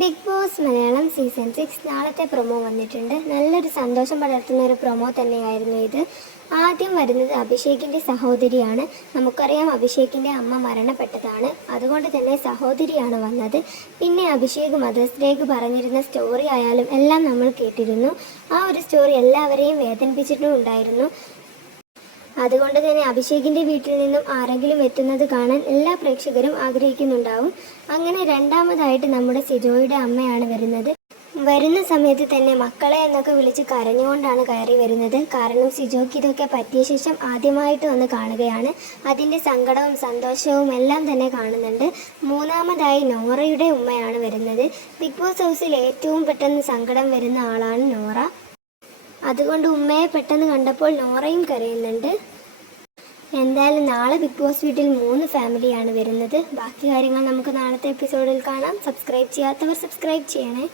Big boss Malayalam season 6 നാളത്തെ promo വന്നിട്ടുണ്ട്. നല്ലൊരു സന്തോഷം പടർത്തുന്ന ഒരു പ്രൊമോ തന്നെയായിരുന്നു ഇത്. ആദ്യം വരുന്നത് അഭിഷേകിൻ്റെ സഹോദരിയാണ്. നമുക്കറിയാം അഭിഷേകിൻ്റെ അമ്മ മരണപ്പെട്ടതാണ്, അതുകൊണ്ട് തന്നെ സഹോദരിയാണ് വന്നത്. പിന്നെ അഭിഷേക് മദേഴ്സ് ഡേക്ക് പറഞ്ഞിരുന്ന സ്റ്റോറി ആയാലും എല്ലാം നമ്മൾ കേട്ടിരുന്നു. ആ ഒരു സ്റ്റോറി എല്ലാവരെയും വേദനിപ്പിച്ചിട്ടും ഉണ്ടായിരുന്നു. അതുകൊണ്ട് തന്നെ അഭിഷേകിൻ്റെ വീട്ടിൽ നിന്നും ആരെങ്കിലും എത്തുന്നത് കാണാൻ എല്ലാ പ്രേക്ഷകരും ആഗ്രഹിക്കുന്നുണ്ടാവും. അങ്ങനെ രണ്ടാമതായിട്ട് നമ്മുടെ സിജോയുടെ അമ്മയാണ് വരുന്നത്. വരുന്ന സമയത്ത് തന്നെ മക്കളെ എന്നൊക്കെ വിളിച്ച് കരഞ്ഞുകൊണ്ടാണ് കയറി വരുന്നത്. കാരണം സിജോയ്ക്ക് ഇതൊക്കെ പറ്റിയ ശേഷം ആദ്യമായിട്ട് വന്ന് കാണുകയാണ്. അതിൻ്റെ സങ്കടവും സന്തോഷവും എല്ലാം തന്നെ കാണുന്നുണ്ട്. മൂന്നാമതായി നോറയുടെ ഉമ്മയാണ് വരുന്നത്. ബിഗ് ബോസ് ഹൗസിൽ ഏറ്റവും പെട്ടെന്ന് സങ്കടം വരുന്ന ആളാണ് നോറ. അതുകൊണ്ട് ഉമ്മയെ പെട്ടെന്ന് കണ്ടപ്പോൾ നോറയും കരയുന്നുണ്ട്. എന്തായാലും നാളെ ബിഗ് ബോസ് വീട്ടിൽ 3 ഫാമിലിയാണ് വരുന്നത്. ബാക്കി കാര്യങ്ങൾ നമുക്ക് നാളത്തെ എപ്പിസോഡിൽ കാണാം. സബ്സ്ക്രൈബ് ചെയ്യാത്തവർ സബ്സ്ക്രൈബ് ചെയ്യണേ.